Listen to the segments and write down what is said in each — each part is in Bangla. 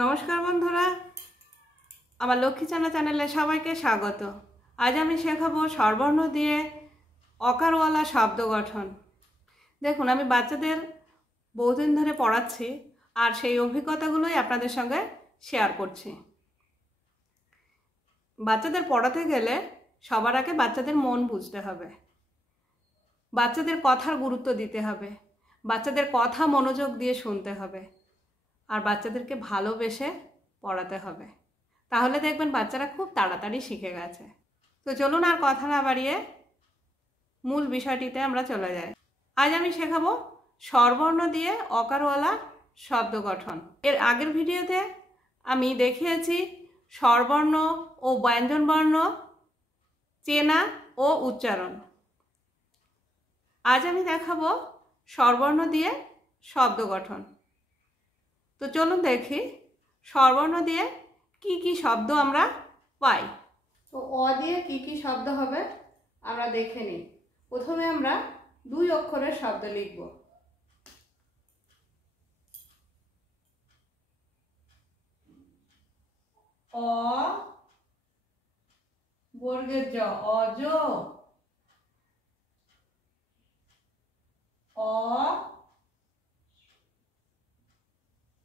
নমস্কার বন্ধুরা, আমার লক্ষ্মীচানা চ্যানেলে সবাইকে স্বাগত। আজ আমি শেখাবো স্বরবর্ণ দিয়ে অকারওয়ালা শব্দ গঠন। দেখুন, আমি বাচ্চাদের বহুদিন ধরে পড়াচ্ছি আর সেই অভিজ্ঞতাগুলোই আপনাদের সঙ্গে শেয়ার করছি। বাচ্চাদের পড়াতে গেলে সবার আগে বাচ্চাদের মন বুঝতে হবে, বাচ্চাদের কথার গুরুত্ব দিতে হবে, বাচ্চাদের কথা মনোযোগ দিয়ে শুনতে হবে আর বাচ্চাদেরকে ভালোবেসে পড়াতে হবে। তাহলে দেখবেন বাচ্চারা খুব তাড়াতাড়ি শিখে গেছে। তো চলুন আর কথা না বাড়িয়ে মূল বিষয়টিতে আমরা চলে যাই। আজ আমি শেখাবো স্বরবর্ণ দিয়ে অকারওয়ালা শব্দ গঠন। এর আগের ভিডিওতে আমি দেখিয়েছি স্বরবর্ণ ও ব্যঞ্জনবর্ণ চেনা ও উচ্চারণ। আজ আমি দেখাবো স্বরবর্ণ দিয়ে শব্দ গঠন। তো চলুন দেখি স্বরবর্ণ দিয়ে কি কি শব্দ আমরা পাই। তো অ দিয়ে কি কি শব্দ হবে আমরা দেখে নিই। প্রথমে আমরা দুই অক্ষরের শব্দ লিখব। অ বর্গের জ, অজ। অ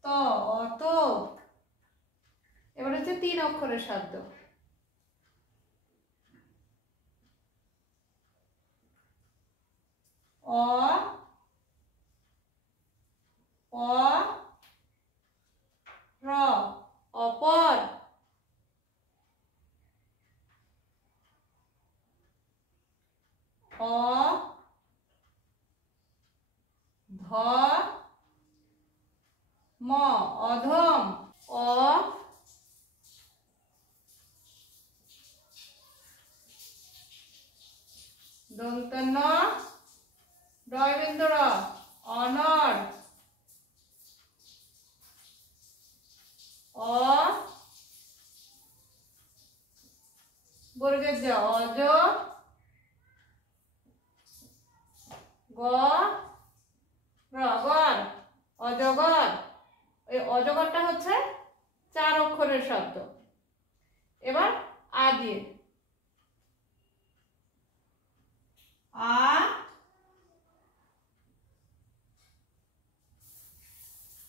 ত, অত। এবার হচ্ছে তিন অক্ষরের শব্দ। অ, প, র, অপর। অ, ধ, ম, অধম। অ, দন্ত ন, ডয়বিন্দু র, অনর। অ বর্গের জ, অজ। গ, র, গর, অজগর। এই অজগরটা হচ্ছে চার অক্ষরের শব্দ। এবার আ দিয়ে। আ,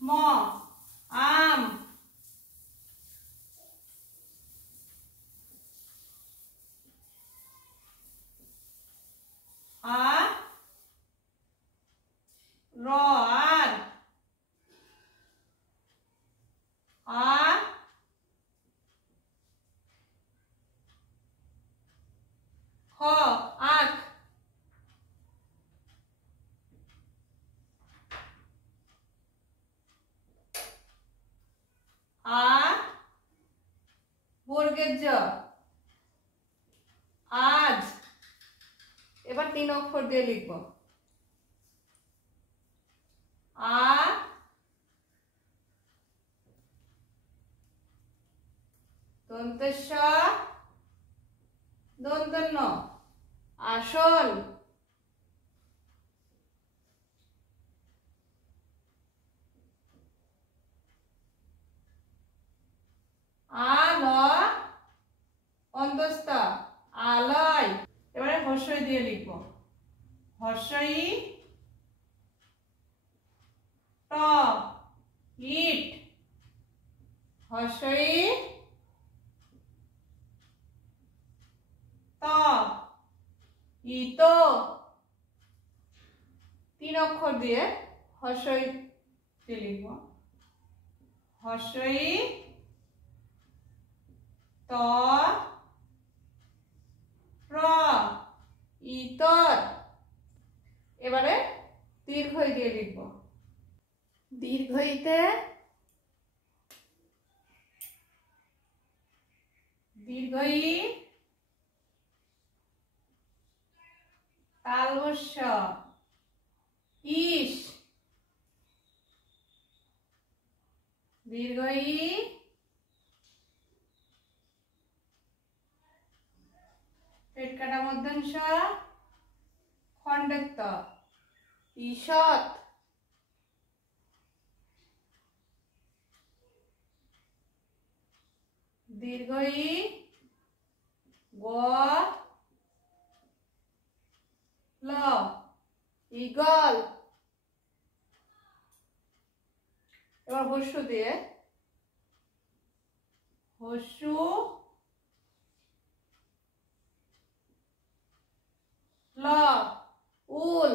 ম, আম। আ, র, আর। আ, খ, আখ। আ বর্গের জ, আজ। এবার তিন অক্ষর দিয়ে লিখব। আ, দন্তেশ, দন্তন্য, আসল। আল, অন্তস্থ, আলয়। এবারে হর্ষই দিয়ে লিখব। হর্ষই, ট, ইট। হর্ষই, ত, ইত। তিন অক্ষর দিয়ে হর্ষই দিয়ে লিখব। হর্ষই, ত, র, ইতর। এবারে দীর্ঘই দিয়ে লিখব। দীর্ঘইতে দীর্ঘই, তালবস্য, ইস। দীর্ঘই, পেট কাটা মধ্যাংশ, খণ্ডেত্ব, ঈষৎ। দীর্ঘ ই, গ, ল, ঈগল। এবার হস্যু দিয়ে, হস্যু, ল, উল।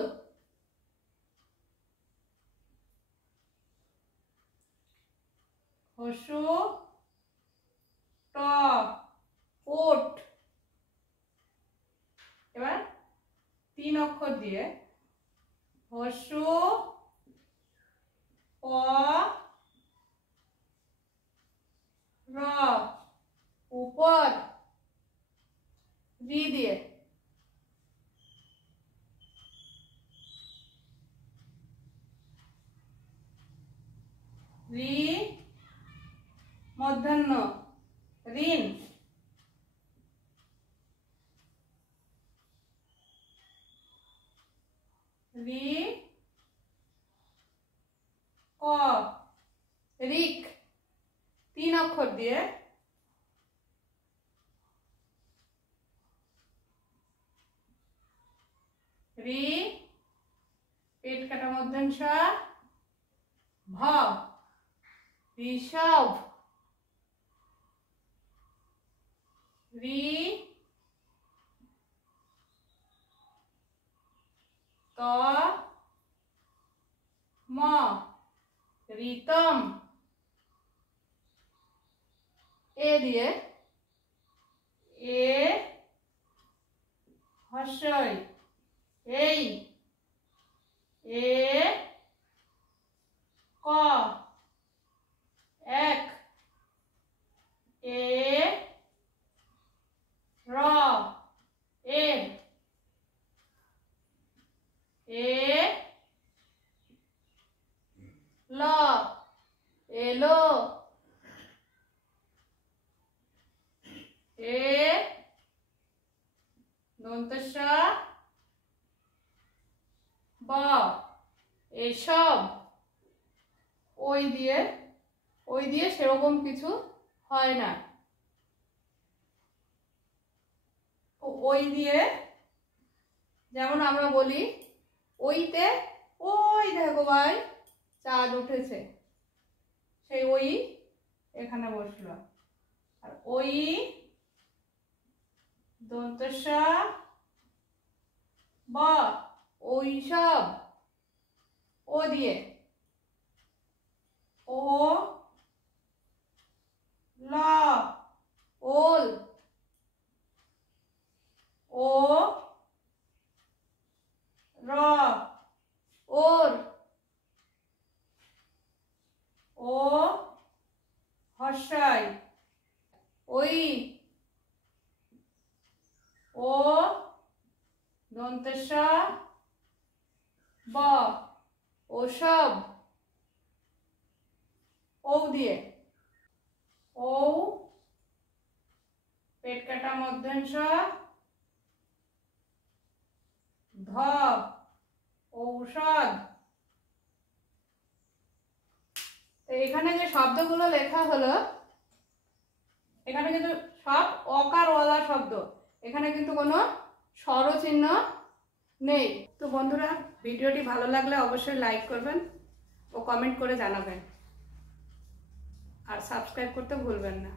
হস্যু, ট, উট। এবার 3 অক্ষর দিয়ে, হস্যু, প, র, উপর। রি দিয়ে, রি, মধ্যাহ্ন, ঋণ। রি, ক, রিক। 3 অক্ষর দিয়ে, রি, পেট কাটা মধ্যাহ্ন স, ভ, ঋষভ। রি, ত, ম, রিতম। এ দিয়ে, এ, হর্ষই, এই। এ, ক, এক। এ, র, এর। এ, ল, এলো। এ, দন্ত স, ব, এসব। ওই দিয়ে সেরকম কিছু হয় না। ওই দিয়ে যেমন আমরা বলি, ওইতে ওই দেখো ভাই চাঁদ উঠেছে, সেই ওই এখানে বসলো। আর ওই, দন্ত স, ব, ওইসব। ও দিয়ে, ও, ল, ওল। ও, র, ওর। ও, হর্ষই, ওই। ও, দন্ত স, ব, ওসব। ও দিয়ে, ও, পেট কাটা মধ্যাহ্ন স, ধ, ঔষধ। তো এখানে যে শব্দগুলো লেখা হলো, এখানে কিন্তু সব অকারওয়ালা শব্দ, এখানে কিন্তু কোনো স্বরচিহ্ন নেই। তো বন্ধুরা, ভিডিওটি ভালো লাগলে অবশ্যই লাইক করবেন ও কমেন্ট করে জানাবেন, আর সাবস্ক্রাইব করতে ভুলবেন না।